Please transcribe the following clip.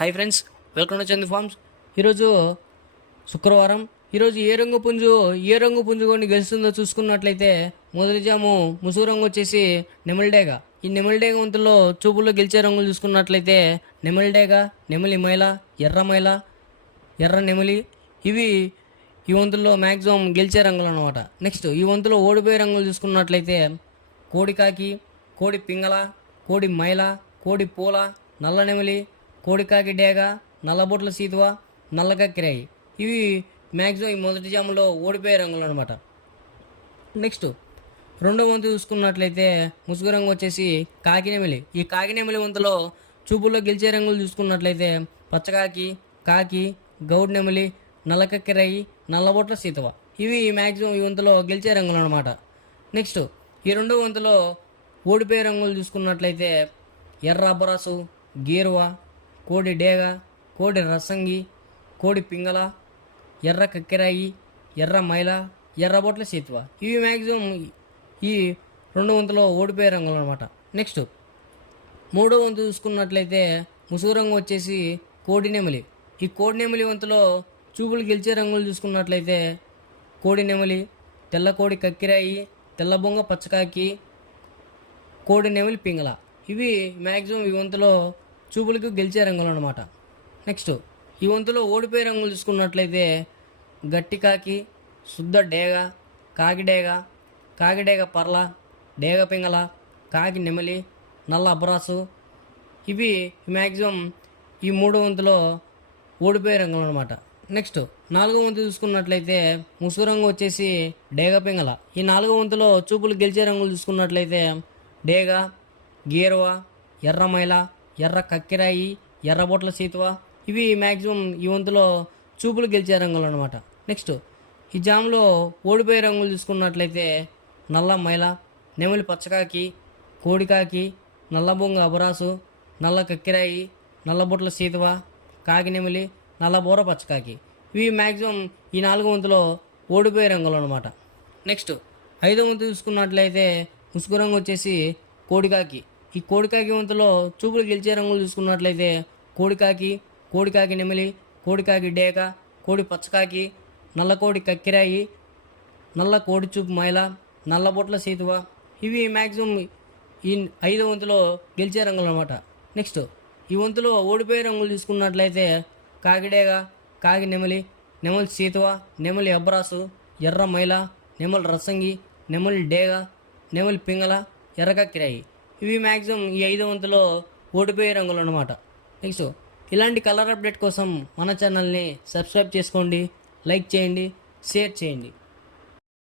Hi friends, welcome to Chandu farms. ఈరోజు శుక్రవారం. ఈరోజు ఏ రంగు పుంజు కొన్ని గెలుస్తుందో చూసుకున్నట్లయితే మొదటి జాము ముసుగు రంగు వచ్చేసి నెమలిడేగ. ఈ నెమలిడేగ వంతుల్లో చూపుల్లో గెలిచే రంగులు చూసుకున్నట్లయితే నెమలిడేగ, నెమలి మైల, ఎర్ర మైల, ఎర్ర నెమలి. ఇవి ఈ వంతుల్లో మ్యాక్సిమం గెలిచే రంగులు అనమాట. నెక్స్ట్ ఈ వంతులో ఓడిపోయే రంగులు చూసుకున్నట్లయితే కోడి కాకి, కోడి పింగళ, కోడి మైల, కోడి పూల, నల్ల నెమలి, కోడికాకి డేగ, నల్లబొట్ల సీతువ, నల్లకక్కిరాయి. ఇవి మ్యాక్సిమం ఈ మొదటి జాములో ఓడిపోయే రంగులు అనమాట. నెక్స్ట్ రెండో వంతు చూసుకున్నట్లయితే ముసుగు రంగు వచ్చేసి కాకినెమిలి. ఈ కాకినెమిలి వంతులో చూపుల్లో గెలిచే రంగులు చూసుకున్నట్లయితే పచ్చకాకి, కాకి, గౌడ్ నెమలి, నల్లకక్కిరాయి, నల్లబొట్ల సీతవ. ఇవి మ్యాక్సిమం ఈ వంతులో గెలిచే రంగులు అనమాట. నెక్స్ట్ ఈ రెండో వంతులో ఓడిపోయే రంగులు చూసుకున్నట్లయితే ఎర్ర అబ్బరాసు, గీరువ, కోడి డేగ, కోడి రసంగి, కోడి పింగళ, ఎర్ర కక్కెరాయి, ఎర్ర మైల, ఎర్రబొట్ల సీతువ. ఇవి మ్యాక్సిమం ఈ రెండు వంతులో ఓడిపోయే రంగులు అనమాట. నెక్స్ట్ మూడో వంతు చూసుకున్నట్లయితే ముసుగు రంగు వచ్చేసి కోడి నెమలి. ఈ కోడి నెమలి వంతులో చూపులు గెలిచే రంగులు చూసుకున్నట్లయితే కోడి నెమలి, తెల్ల కోడి కక్కిరాయి, తెల్ల బొంగ పచ్చకాకి, కోడి నెమలి పింగళ. ఇవి మ్యాక్సిమం ఈ వంతులో చూపులకు గెలిచే రంగులు అనమాట. నెక్స్ట్ ఈ వంతులో ఓడిపోయే రంగులు చూసుకున్నట్లయితే గట్టి కాకి, శుద్ధ డేగ, కాకిడేగ, కాకిడేగ పర్ల, డేగ పింగళ, కాకి నెమలి, నల్ల అబ్రాసు. ఇవి మ్యాక్సిమం ఈ మూడో వంతులో ఓడిపోయే రంగులు అనమాట. నెక్స్ట్ నాలుగో వంతు చూసుకున్నట్లయితే ముసుగు రంగు వచ్చేసి డేగ పింగళ. ఈ నాలుగో వంతులో చూపులు గెలిచే రంగులు చూసుకున్నట్లయితే డేగ, గీరవ, ఎర్ర మైల, ఎర్ర కక్కిరాయి, ఎర్రబొట్ల సీతువ. ఇవి మ్యాక్సిమం ఈ వంతులో చూపులు గెలిచే రంగులు అనమాట. నెక్స్ట్ ఈ జాములో ఓడిపోయే రంగులు చూసుకున్నట్లయితే నల్ల మైల, నెమలి పచ్చకాకి, కోడికాకి, నల్లబొంగ అబరాసు, నల్ల కక్కిరాయి, నల్లబొట్ల సీతువ, కాకి నెమలి, నల్లబోర పచ్చకాకి. ఇవి మ్యాక్సిమం ఈ నాలుగో వంతులో ఓడిపోయే రంగులు అనమాట. నెక్స్ట్ ఐదో వంతు చూసుకున్నట్లయితే ముసుగు రంగు వచ్చేసి కోడికాకి. ఈ కోడికాకి వంతులో చూపులు గెలిచే రంగులు చూసుకున్నట్లయితే కోడికాకి, కోడికాకి నెమలి, కోడికాకి డేక, కోడి పచ్చకాకి, నల్ల కోడి కక్కిరాయి, నల్ల కోడి చూపు మైల, నల్లబొట్ల సీతువ. ఇవి మ్యాక్సిమం ఈ ఐదో వంతులో గెలిచే రంగులు అనమాట. నెక్స్ట్ ఈ వంతులో ఓడిపోయే రంగులు చూసుకున్నట్లయితే కాకిడేగ, కాకి నెమలి, నెమలి సీతువ, నెమలి అబ్రాసు, ఎర్ర మైల, నెమలి రసంగి, నెమలి డేగ, నెమలి పింగళ, ఎర్రకక్కిరాయి. ఇవి మ్యాక్సిమం ఈ ఐదో వంతులో ఓడిపోయే రంగులు అనమాట. నెక్స్ట్ ఇలాంటి కలర్ అప్డేట్ కోసం మన ఛానల్ని సబ్స్క్రైబ్ చేసుకోండి, లైక్ చేయండి, షేర్ చేయండి.